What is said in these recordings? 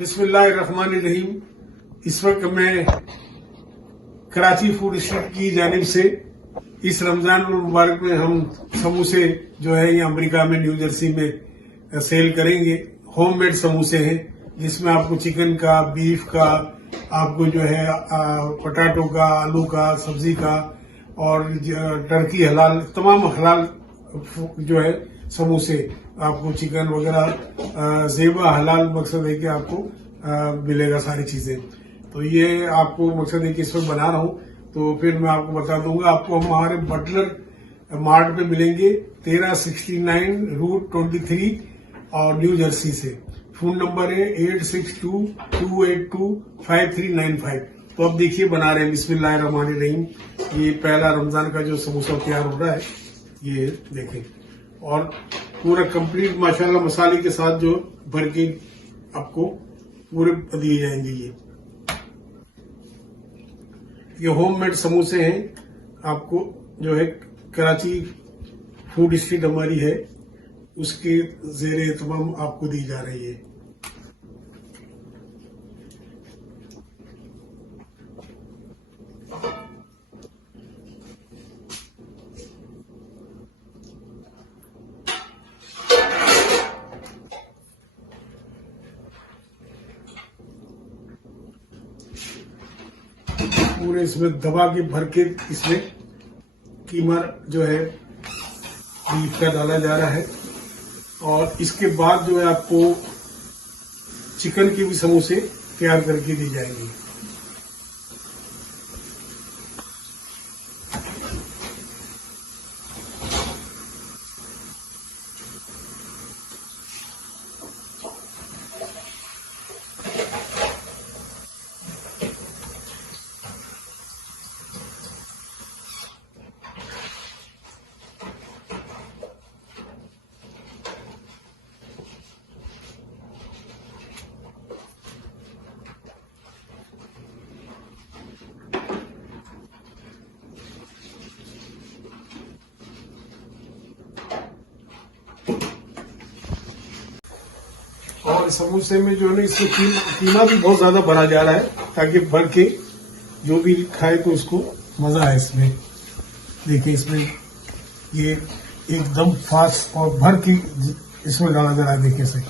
बिस्मिल्लाहिर्रहमानिर्रहीम। इस वक्त मैं कराची फूड स्ट्रीट की जानिब से इस रमजान मुबारक में हम समोसे जो है ये अमेरिका में न्यू जर्सी में सेल करेंगे। होममेड समोसे हैं जिसमें आपको चिकन का, बीफ का, आपको जो है पटाटो का, आलू का, सब्जी का और टर्की हलाल, तमाम हलाल जो है समोसे आपको चिकन वगैरह ज़ेबा हलाल मकसद है कि आपको मिलेगा सारी चीजें। तो ये आपको मकसद है कि इस वक्त बना रहा हूँ, तो फिर मैं आपको बता दूंगा। आपको हमारे बटलर मार्ट में मिलेंगे 1369 रूट 23 और न्यू जर्सी से। फोन नंबर है 8622825395। तो अब देखिए बना रहे हैं। बिस्मिल्लाहिर्रहमानिर्रहीम। ये पहला रमजान का जो समोसा तैयार हो रहा है, ये देखें। और पूरा कंप्लीट माशाल्लाह मसाले के साथ जो भर के आपको पूरे दिए जाएंगे। ये होममेड समोसे हैं। आपको जो है कराची फूड स्ट्रीट हमारी है, उसके जेरे तमाम आपको दी जा रही है। पूरे इसमें दबा के भर के इसमें कीमा जो है बीफ का डाला जा रहा है। और इसके बाद जो है आपको चिकन के भी समोसे तैयार करके दी जाएंगे। और समोसे में जो है ना, इसमें कीमा भी बहुत ज्यादा भरा जा रहा है ताकि भर के जो भी खाए तो उसको मजा आए। इसमें देखिए, इसमें ये एकदम फास्ट और भर के इसमें डाला जा रहा है। देखिए सही।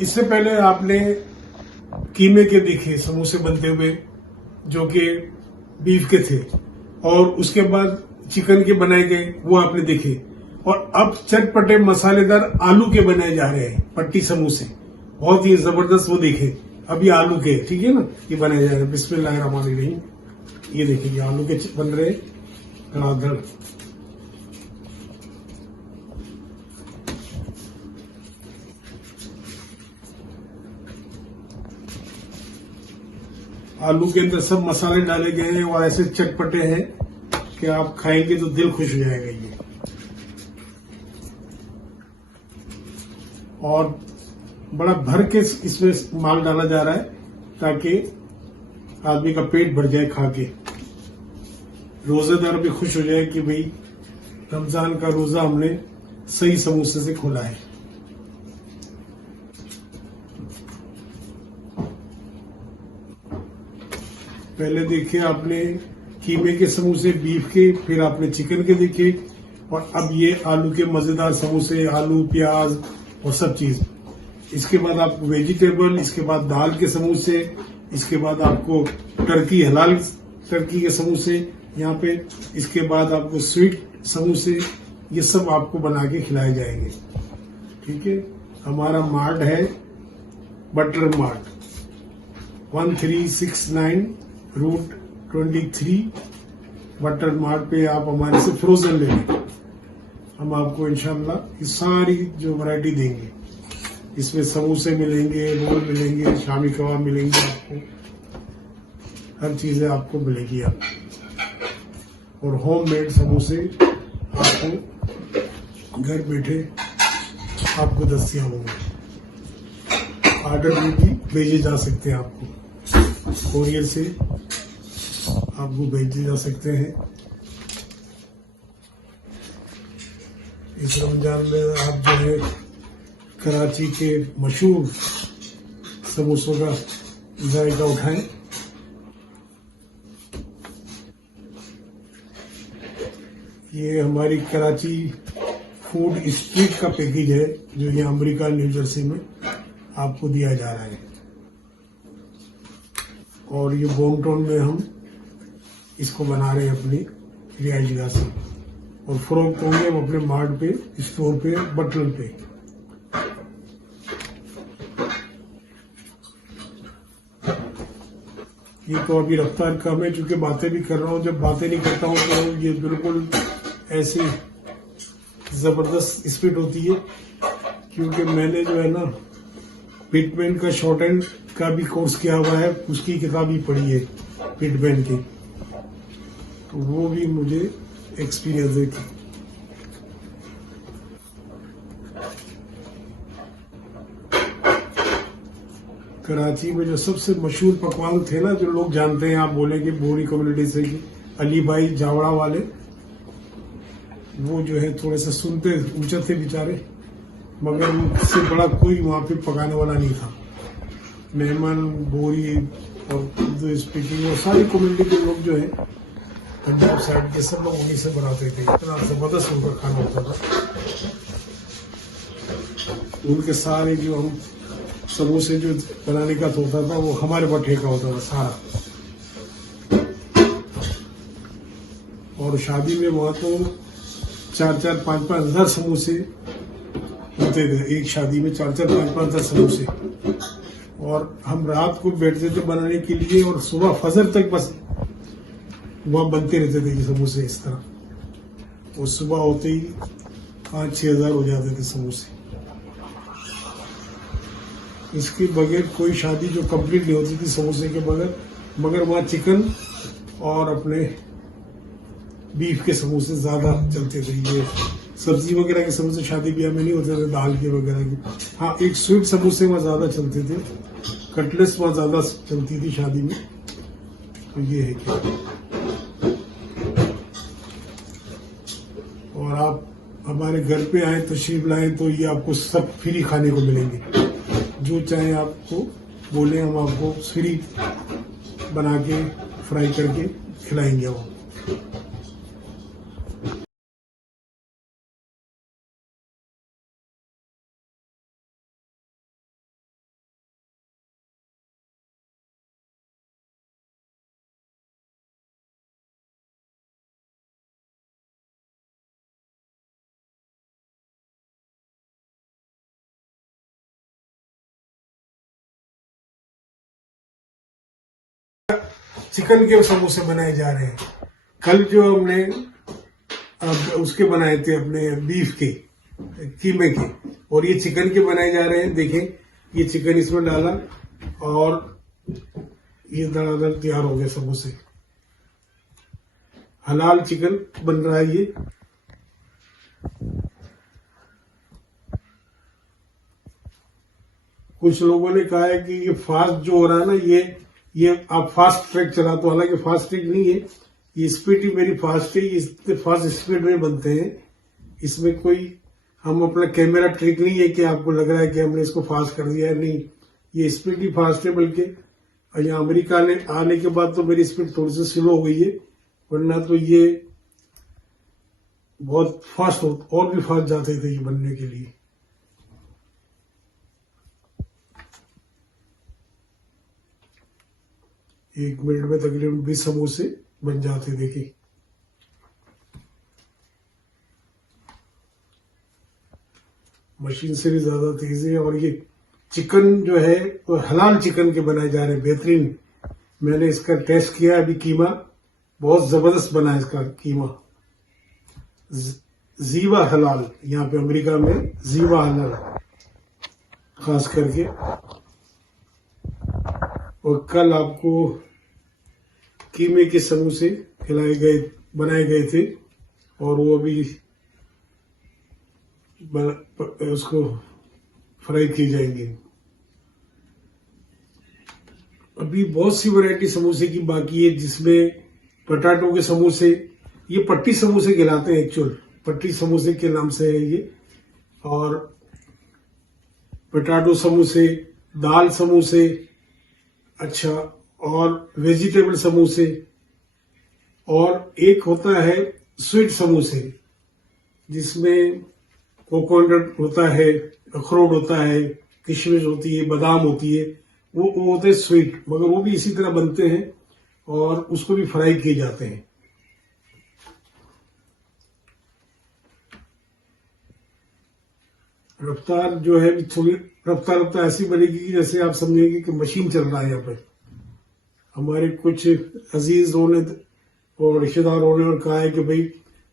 इससे पहले आपने कीमे के देखे समोसे बनते हुए जो कि बीफ के थे, और उसके बाद चिकन के बनाए गए वो आपने देखे। और अब चटपटे मसालेदार आलू के बनाए जा रहे हैं पट्टी समोसे, बहुत ही जबरदस्त। वो देखे अभी आलू के, ठीक है ना, ये बनाए जा रहे हैं। बिस्मिल्लाहिर्रहमानिर्रहीम। ये देखिए, ये आलू के बन रहे धड़ाधड़। आलू के अंदर सब मसाले डाले गए हैं और ऐसे चटपटे हैं कि आप खाएंगे तो दिल खुश हो जाएगा। ये और बड़ा भर के इसमें माल डाला जा रहा है ताकि आदमी का पेट भर जाए खा के, रोजेदार भी खुश हो जाए कि भाई रमजान का रोजा हमने सही समोसे से खोला है। पहले देखे आपने कीमे के समोसे, बीफ के, फिर आपने चिकन के देखे, और अब ये आलू के मजेदार समोसे, आलू प्याज और सब चीज। इसके बाद आपको वेजिटेबल, इसके बाद दाल के समोसे, इसके बाद आपको टर्की, हलाल टर्की के समोसे यहाँ पे, इसके बाद आपको स्वीट समोसे, ये सब आपको बना के खिलाए जाएंगे। ठीक है, हमारा मार्ट है butter mart, 1369 route 23 butter mart पे आप हमारे से फ्रोजन ले लें। हम आपको इंशाल्लाह ये सारी जो वैरायटी देंगे, इसमें समोसे मिलेंगे, रोल मिलेंगे, शामी कबाब मिलेंगे, आपको हर चीजें आपको मिलेगी और होममेड समोसे आपको घर बैठे आपको दस्तियाब होंगे। ऑर्डर भी भेजे जा सकते हैं, आपको कोरियर से आपको भेजे जा सकते हैं। इस रमजान में आप जो है कराची के मशहूर समोसों का जायका उठाएं। ये हमारी कराची फूड स्ट्रीट का पैकेज है जो ये अमेरिका न्यू जर्सी में आपको दिया जा रहा है, और ये बोमटाउन में हम इसको बना रहे हैं अपनी रिहायशगाह से, और फरोख्त होंगे हम अपने मार्ट पे, स्टोर पे, बटलर पे। ये तो अभी रफ्तार कम है क्योंकि बातें भी कर रहा हूँ। जब बातें नहीं करता हूँ तो ये बिल्कुल ऐसी जबरदस्त स्पीड होती है, क्योंकि मैंने जो है ना पिटमैन का शॉर्ट हैंड का भी कोर्स किया हुआ है, उसकी किताब भी पढ़ी है पिटमैन की, तो वो भी मुझे एक्सपीरियंस है। कराची में जो सबसे मशहूर पकवान थे ना, जो लोग जानते हैं, आप बोलेंगे बोरी कम्युनिटी से कि अली भाई जावड़ा वाले, वो जो है थोड़े से सुनते ऊंचे थे बेचारे, मगर उससे बड़ा कोई वहां पे पकाने वाला नहीं था। मेहमान, बोरी और उर्दू स्पीकिंग और सारी कम्युनिटी के लोग जो है पंजाब साइड के सब लोग उन्हीं से बनाते थे। इतना जबरदस्त उनका खाना होता था। उनके सारे जो हम समोसे जो बनाने का होता था वो हमारे भट्टे का होता था सारा। और शादी में वहां तो 4-4, 5-5 हजार समोसे होते थे। एक शादी में 4-4, 5-5 हजार समोसे, और हम रात को बैठते थे बनाने के लिए, और सुबह फजर तक बस वहां बनते रहते थे ये समोसे इस तरह। और सुबह होते ही 5-6 हजार हो जाते थे समोसे। इसके बगैर कोई शादी जो कंप्लीट नहीं होती थी समोसे के बगैर, मगर वहाँ चिकन और अपने बीफ के समोसे ज्यादा चलते थे। ये सब्जी वगैरह के समोसे शादी ब्याह में नहीं होते थे, दाल के वगैरह के। हाँ, एक स्वीट समोसे वहाँ ज्यादा चलते थे, कटलेट्स वहाँ ज्यादा चलती थी शादी में। तो ये है क्या, और आप हमारे घर पे आए, तशरीफ लाए, तो ये आपको सब फ्री खाने को मिलेंगे। जो चाहे आपको बोले, हम आपको फ्री बना के फ्राई करके खिलाएंगे वो। चिकन के समोसे बनाए जा रहे हैं। कल जो हमने उसके बनाए थे अपने बीफ के, कीमे के, और ये चिकन के बनाए जा रहे हैं। देखें, ये चिकन इसमें डाला और ये दड़ादड़ तैयार हो गए समोसे। हलाल चिकन बन रहा है ये। कुछ लोगों ने कहा है कि ये फास्ट जो हो रहा है ना, ये आप फास्ट ट्रैक चला, तो हालांकि फास्ट ट्रैक नहीं है, ये स्पीड ही मेरी फास्ट है, ये इतने फास्ट स्पीड में बनते हैं। इसमें कोई हम अपना कैमरा ट्रिक नहीं है कि आपको लग रहा है कि हमने इसको फास्ट कर दिया है, नहीं, ये स्पीड ही फास्ट है। बल्कि यहाँ अमेरिका ने आने के बाद तो मेरी स्पीड थोड़ी सी स्लो हो गई है, वरना तो ये बहुत फास्ट और भी फास्ट जाते थे ये बनने के लिए। एक मिनट में तकरीबन 20 समोसे बन जाते। देखिए मशीन से भी ज्यादा तेज है। और ये चिकन जो है तो हलाल चिकन के बनाए जा रहे हैं, बेहतरीन। मैंने इसका टेस्ट किया अभी, कीमा बहुत जबरदस्त बना है इसका कीमा। जीवा हलाल, यहाँ पे अमेरिका में जीवा हलाल खास करके। और कल आपको कीमे के समोसे बनाए गए थे, और वो अभी उसको फ्राई किए जाएंगे। अभी बहुत सी वैरायटी समोसे की बाकी है, जिसमें पटाटो के समोसे, ये पट्टी समोसे कहलाते हैं, एक्चुअल पट्टी समोसे के नाम से है ये। और पटाटो समोसे, दाल समोसे, अच्छा, और वेजिटेबल समोसे, और एक होता है स्वीट समोसे, जिसमें कोकोनट होता है, अखरोट होता है, किशमिश होती है, बादाम होती है, वो होते हैं स्वीट, मगर वो भी इसी तरह बनते हैं और उसको भी फ्राई किए जाते हैं। रफ्तार जो है थोड़ी रफ्तार ऐसी बनेगी कि जैसे आप समझेंगे कि मशीन चल रहा है। यहाँ पर हमारे कुछ अजीजों ने और रिश्तेदारों ने कहा है कि भाई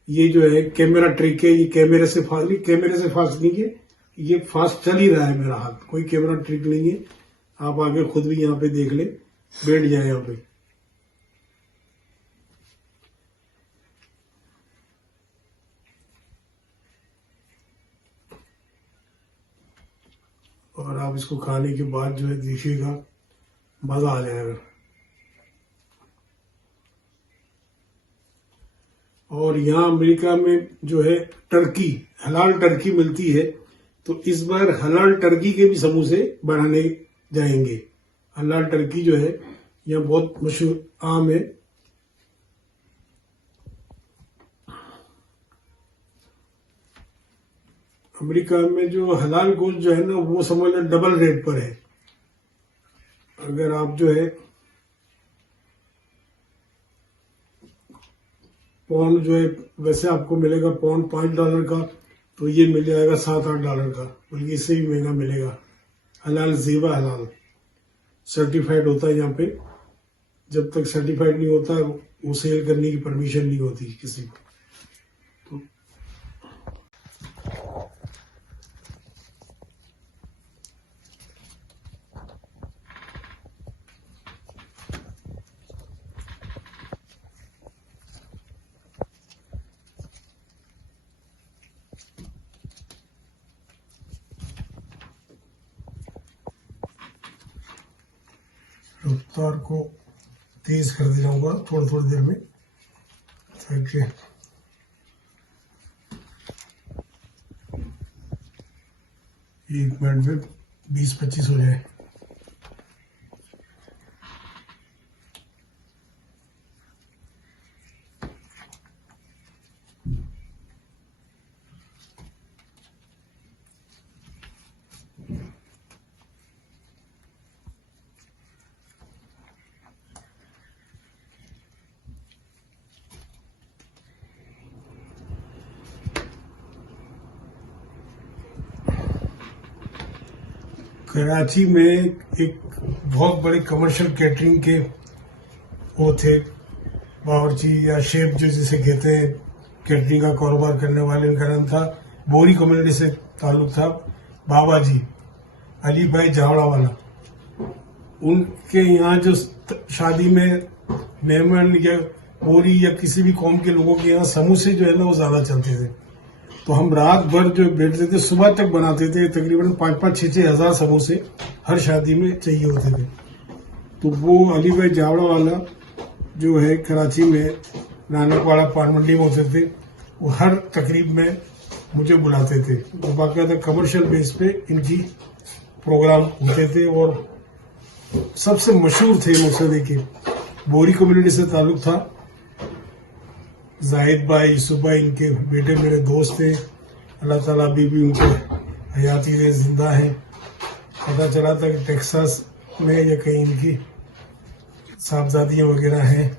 ये जो है कैमरा ट्रिक है, ये कैमरे से फास्ट नहीं है, ये फास्ट चल ही रहा है मेरा हाथ, कोई कैमरा ट्रिक नहीं है। आप आगे खुद भी यहाँ पे देख ले, बैठ जाए यहाँ पे। और आप इसको खाने के बाद जो है देखिएगा, मजा आ जाएगा। और यहाँ अमेरिका में जो है टर्की, हलाल टर्की मिलती है, तो इस बार हलाल टर्की के भी समोसे बनाने जाएंगे। हलाल टर्की जो है यहाँ बहुत मशहूर आम है। अमेरिका में जो हलाल गोश्त जो है ना, वो समझ लो डबल रेट पर है। अगर आप जो है पौंड जो है, वैसे आपको मिलेगा पौंड $5 का, तो ये मिल जाएगा $7-8 का, बल्कि इससे भी महंगा मिलेगा। हलाल, जीवा हलाल सर्टिफाइड होता है यहाँ पे। जब तक सर्टिफाइड नहीं होता वो सेल करने की परमिशन नहीं होती किसी को। तो रफ्तार को तेज कर दे जाऊंगा थोड़ी देर में, ताकि एक मिनट में 20-25 हो जाए। कराची में एक बहुत बड़े कमर्शियल कैटरिंग के वो थे, बावर्ची या शेफ जो जिसे कहते हैं, कैटरिंग का कारोबार करने वाले। उनका नाम था, बोरी कम्युनिटी से ताल्लुक था, बाबा जी, अली भाई जावड़ा वाला। उनके यहाँ जो शादी में मेहमान या बोरी या किसी भी कौम के लोगों के यहाँ समोसे जो है ना, वो ज्यादा चलते थे। तो हम रात भर जो बैठते थे सुबह तक बनाते थे। तकरीबन 5-5, 6-6 हजार समोसे हर शादी में चाहिए होते थे। तो वो अली भाई जावड़ा वाला जो है कराची में नानकवाड़ा पान मंडी में होते थे, वो हर तकरीब में मुझे बुलाते थे। तो बाकायदा कमर्शियल बेस पे इनकी प्रोग्राम होते थे और सबसे मशहूर थे मौसदी के। बोरी कम्युनिटी से ताल्लुक था। जाहिद भाई, यूसुफ भाई इनके बेटे मेरे दोस्त थे। अल्लाह ताला अभी भी उनके हयाती में जिंदा हैं। पता चला था कि टेक्सास में या कहीं इनकी साहबजादियां वगैरह हैं।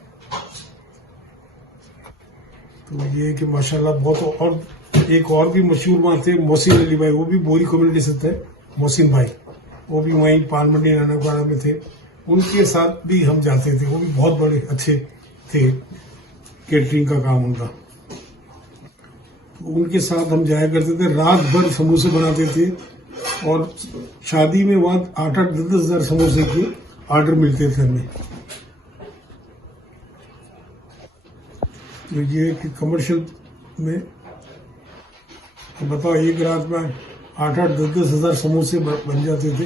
तो ये कि माशाल्लाह बहुत। और एक और भी मशहूर वहाँ थे मोहसिन अली भाई, वो भी बोरी कम्युनिटी से थे। मोहसिन भाई वो भी वहीं पान मंडी नानकवाड़ा में थे। उनके साथ भी हम जाते थे। वो भी बहुत बड़े अच्छे थे, केटरिंग का काम उनका। तो उनके साथ हम जाया करते थे। रात भर समोसे बनाते थे और शादी में वहां 8-8, 10-10 हजार समोसे के ऑर्डर मिलते थे हमें। तो ये कि कमर्शियल में बताओ एक रात में 8-8, 10-10 हजार समोसे बन जाते थे।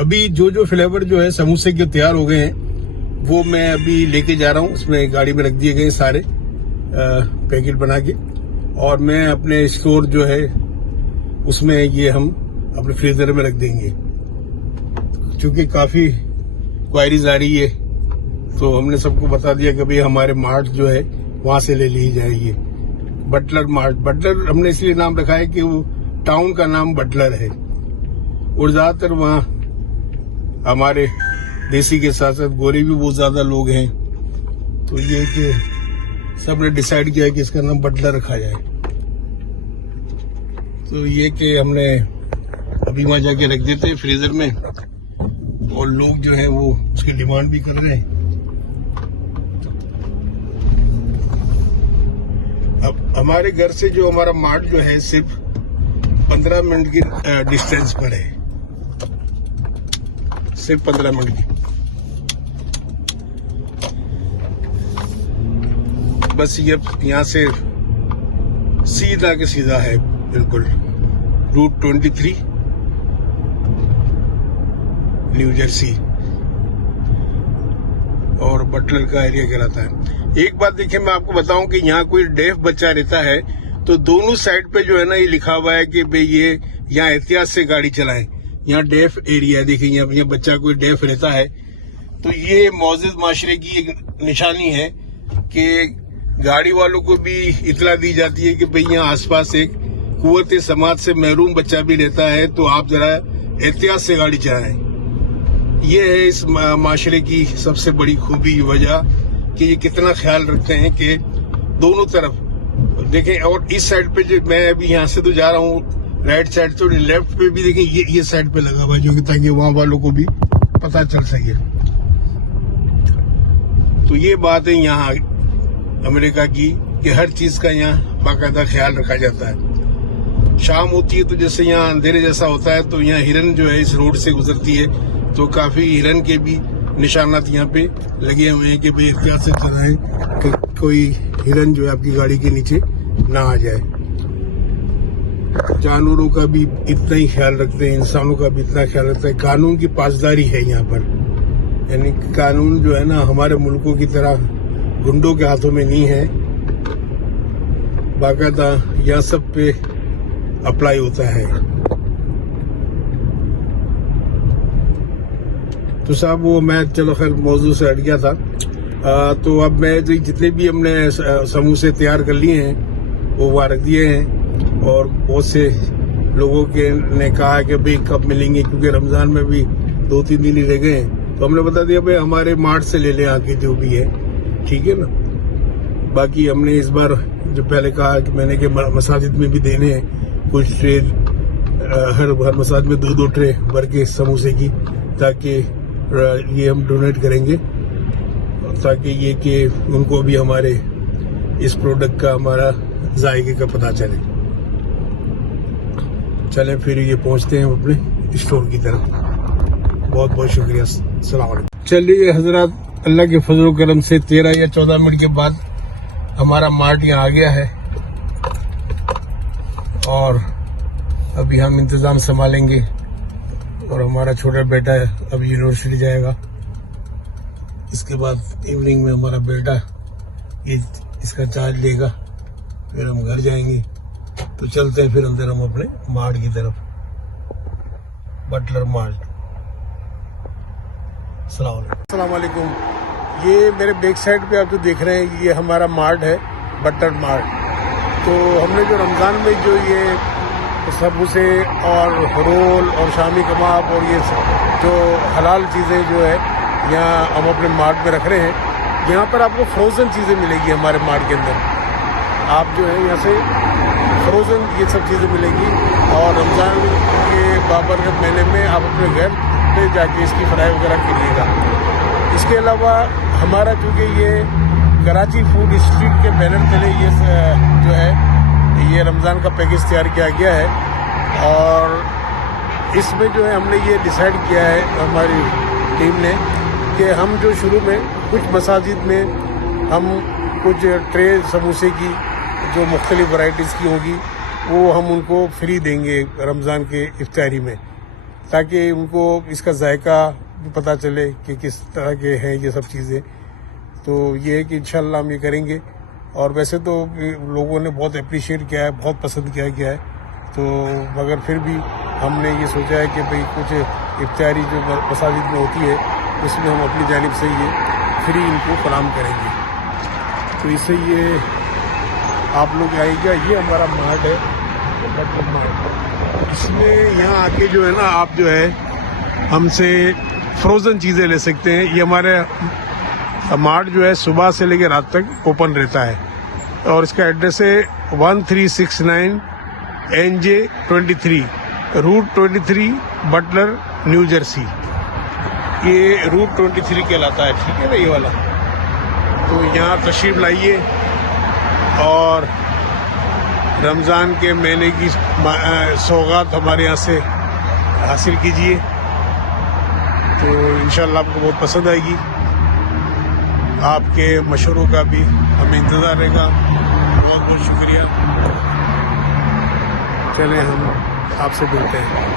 अभी जो फ्लेवर जो है समोसे के तैयार हो गए हैं वो मैं अभी लेके जा रहा हूँ। उसमें गाड़ी में रख दिए गए सारे पैकेट बना के, और मैं अपने स्टोर जो है उसमें ये हम अपने फ्रीजर में रख देंगे। क्योंकि काफी क्वायरीज आ रही है तो हमने सबको बता दिया कि भाई हमारे मार्ट जो है वहां से ले ली जाएगी। बटलर मार्ट, बटलर हमने इसलिए नाम रखा है कि वो टाउन का नाम बटलर है और ज्यादातर वहाँ हमारे देसी के साथ साथ गोरे भी बहुत ज्यादा लोग हैं। तो ये कि सबने डिसाइड किया कि इसका नाम बटलर रखा जाए। तो ये कि हमने अभी वहां जाके रख देते हैं फ्रीजर में, और लोग जो है वो उसकी डिमांड भी कर रहे हैं। अब हमारे घर से जो हमारा मार्ट जो है सिर्फ 15 मिनट की डिस्टेंस पर है, सिर्फ 15 मिनट की। बस ये यहाँ से सीधा के सीधा है, बिल्कुल रूट 23 न्यू जर्सी और बटलर का एरिया कहलाता है। एक बात देखिए, मैं आपको बताऊं कि यहाँ कोई डेफ बच्चा रहता है तो दोनों साइड पे जो है ना ये लिखा हुआ है कि भाई ये यहाँ एहतियात से गाड़ी चलाएं। यहाँ डेफ एरिया है, देखिए यहाँ बच्चा कोई डेफ रहता है तो ये मौजूद माशरे की एक निशानी है कि गाड़ी वालों को भी इतला दी जाती है कि भाई यहाँ आसपास एक कुव्वत समाज से महरूम बच्चा भी रहता है तो आप जरा एहतियात से गाड़ी चलाएं। ये है इस माशरे की सबसे बड़ी खूबी, वजह कि ये कितना ख्याल रखते हैं कि दोनों तरफ देखें। और इस साइड पे जो मैं अभी यहाँ से तो जा रहा हूँ राइट साइड, तो लेफ्ट पे भी देखें ये साइड पे लगा हुआ है जो कि ताकि वहां वालों को भी पता चल सके। तो ये बात है यहाँ अमेरिका की कि हर चीज का यहाँ बाकायदा ख्याल रखा जाता है। शाम होती है तो जैसे यहाँ अंधेरे जैसा होता है तो यहाँ हिरन जो है इस रोड से गुजरती है तो काफी हिरन के भी निशानात यहाँ पे लगे हुए हैं कि भाई एहतियात से चलाएं कि कोई हिरन जो है आपकी गाड़ी के नीचे ना आ जाए। जानवरों का भी इतना ही ख्याल रखते हैं, इंसानों का भी इतना ख्याल रखते हैं। कानून की पासदारी है यहाँ पर, यानी कानून जो है ना हमारे मुल्कों की तरह गुंडों के हाथों में नहीं है, बाकायदा यहाँ सब पे अप्लाई होता है। तो साहब वो मैं चलो खैर मौजूद से हट गया था। तो अब मैं जितने भी हमने समोसे तैयार कर लिए हैं वो वहाँ रख दिए हैं, और बहुत से लोगों के ने कहा कि भाई कब मिलेंगे क्योंकि रमजान में भी 2-3 दिन ही रह गए हैं। तो हमने बता दिया भाई हमारे मार्ट से ले लें आके जो भी है, ठीक है ना। बाकी हमने इस बार जो पहले कहा कि मैंने कि मसाजिद में भी देने हैं कुछ ट्रे, हर मसाजिद में 2-2 ट्रे भर के समोसे की, ताकि ये हम डोनेट करेंगे ताकि ये कि उनको भी हमारे इस प्रोडक्ट का हमारा जायके का पता चले। चलें फिर ये पहुंचते हैं अपने स्टोर की तरफ। बहुत बहुत शुक्रिया, अस्सलाम वालेकुम। चलिए हजरत, अल्लाह के फजल करम से 13 या 14 मिनट के बाद हमारा मार्ट यहाँ आ गया है और अभी हम इंतजाम संभालेंगे और हमारा छोटा बेटा अब यूनिवर्सिटी जाएगा। इसके बाद इवनिंग में हमारा बेटा ये इसका चार्ज लेगा, फिर हम घर जाएंगे। तो चलते हैं फिर अंदर हम अपने मार्ट की तरफ, बटलर मार्ट। अस्सलाम वालेकुम। ये मेरे बैक साइड पे आप जो देख रहे हैं ये हमारा मार्ट है, बटलर मार्ट। तो हमने जो रमज़ान में जो ये समोसे और रोल और शामी कबाब और ये जो हलाल चीज़ें जो है यहाँ हम अपने मार्ट में रख रहे हैं। यहाँ पर आपको फ्रोज़न चीज़ें मिलेगी हमारे मार्ट के अंदर। आप जो है यहाँ से फ्रोज़न ये सब चीज़ें मिलेंगी और रमज़ान के बाबरकत महीने में आप अपने घर पे जाके इसकी फ्राई वगैरह कीजिएगा। इसके अलावा हमारा चूँकि ये कराची फूड स्ट्रीट के बैनर तले ये जो है ये रमज़ान का पैकेज तैयार किया गया है और इसमें जो है हमने ये डिसाइड किया है हमारी टीम ने कि हम जो शुरू में कुछ मसाजिद में हम कुछ ट्रे समोसे की जो मुख्तलिफ वैरायटीज़ की होगी वो हम उनको फ्री देंगे रमज़ान के इफ्तारी में, ताकि उनको इसका जायका भी पता चले कि किस तरह के हैं ये सब चीज़ें। तो ये है कि इंशाल्लाह हम ये करेंगे। और वैसे तो लोगों ने बहुत अप्रिशिएट किया है, बहुत पसंद किया गया है। तो मगर फिर भी हमने ये सोचा है कि भाई कुछ इफ्तारी जो मसाजिद में होती है उसमें हम अपनी जानिब से ये फ्री इनको फराहम करेंगे। तो इससे ये आप लोग आइएगा। ये हमारा मार्ट है, बटलर मार्ट। इसमें यहाँ आके जो है ना आप जो है हमसे फ्रोज़न चीज़ें ले सकते हैं। ये हमारे मार्ट जो है सुबह से लेकर रात तक ओपन रहता है और इसका एड्रेस है 1369 NJ 23 route 23 Butler New Jersey. ये रूट 23 कहलाता है, ठीक है ना ये वाला। तो यहाँ तशरीफ लाइए और रमज़ान के महीने की सौगात हमारे यहाँ से हासिल कीजिए। तो इंशाल्लाह आपको बहुत पसंद आएगी। आपके मशवरों का भी हमें इंतज़ार रहेगा। बहुत बहुत शुक्रिया। चलें हम आपसे मिलते हैं।